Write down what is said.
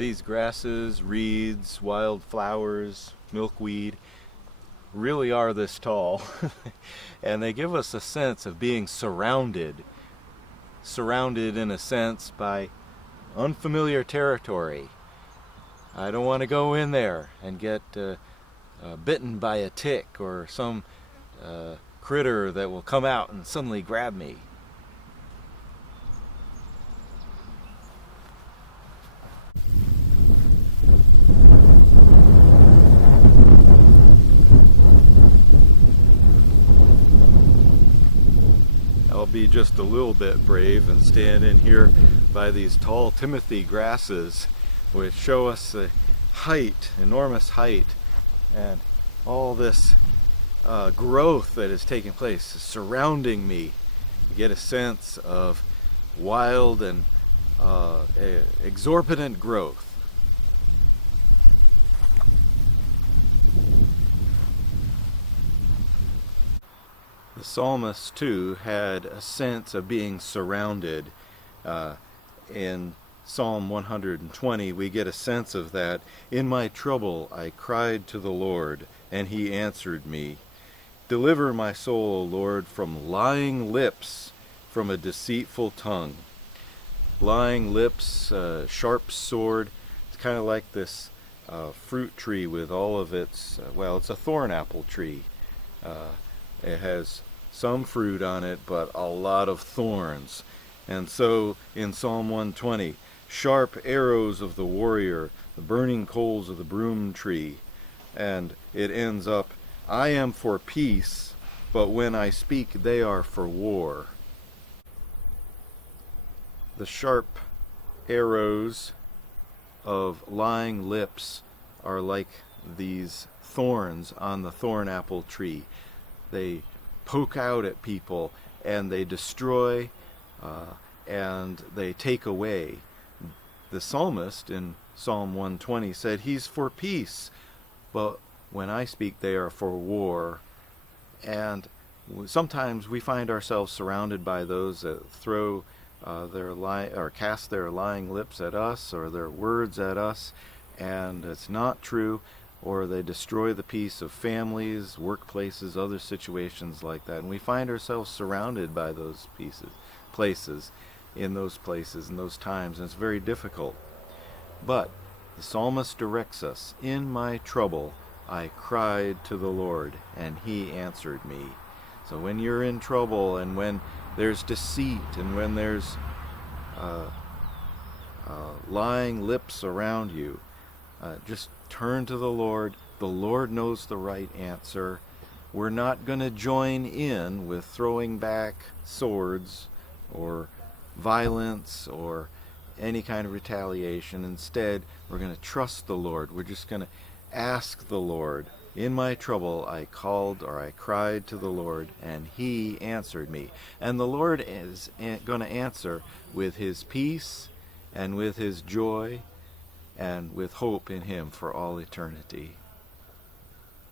These grasses, reeds, wild flowers, milkweed really are this tall. And they give us a sense of being surrounded in a sense by unfamiliar territory. I don't want to go in there and get bitten by a tick or some critter that will come out and suddenly grab me. I'll be just a little bit brave and stand in here by these tall Timothy grasses, which show us the height, enormous height, and all this growth that is taking place surrounding me. You get a sense of wild and exorbitant growth. The psalmist, too, had a sense of being surrounded. In Psalm 120, we get a sense of that. In my trouble, I cried to the Lord, and he answered me. Deliver my soul, O Lord, from lying lips, from a deceitful tongue. Lying lips, sharp sword. It's kind of like this fruit tree with all of its, it's a thorn apple tree. It has some fruit on it, but a lot of thorns. And so in Psalm 120, sharp arrows of the warrior, the burning coals of the broom tree. And it ends up, I am for peace, but when I speak, they are for war. The sharp arrows of lying lips are like these thorns on the thorn apple tree. They poke out at people and they destroy and they take away. The psalmist in Psalm 120 said he's for peace, but when I speak they are for war. And sometimes we find ourselves surrounded by those that throw or cast their lying lips at us or their words at us, and it's not true. Or they destroy the peace of families, workplaces, other situations like that. And we find ourselves surrounded by those places, in those times, and it's very difficult. But the psalmist directs us, in my trouble, I cried to the Lord, and he answered me. So when you're in trouble, and when there's deceit, and when there's lying lips around you, just turn to the Lord. The Lord knows the right answer. We're not going to join in with throwing back swords or violence or any kind of retaliation. Instead, we're going to trust the Lord. We're just going to ask the Lord. In my trouble, I cried to the Lord, and he answered me. And the Lord is going to answer with his peace and with his joy and with hope in him for all eternity.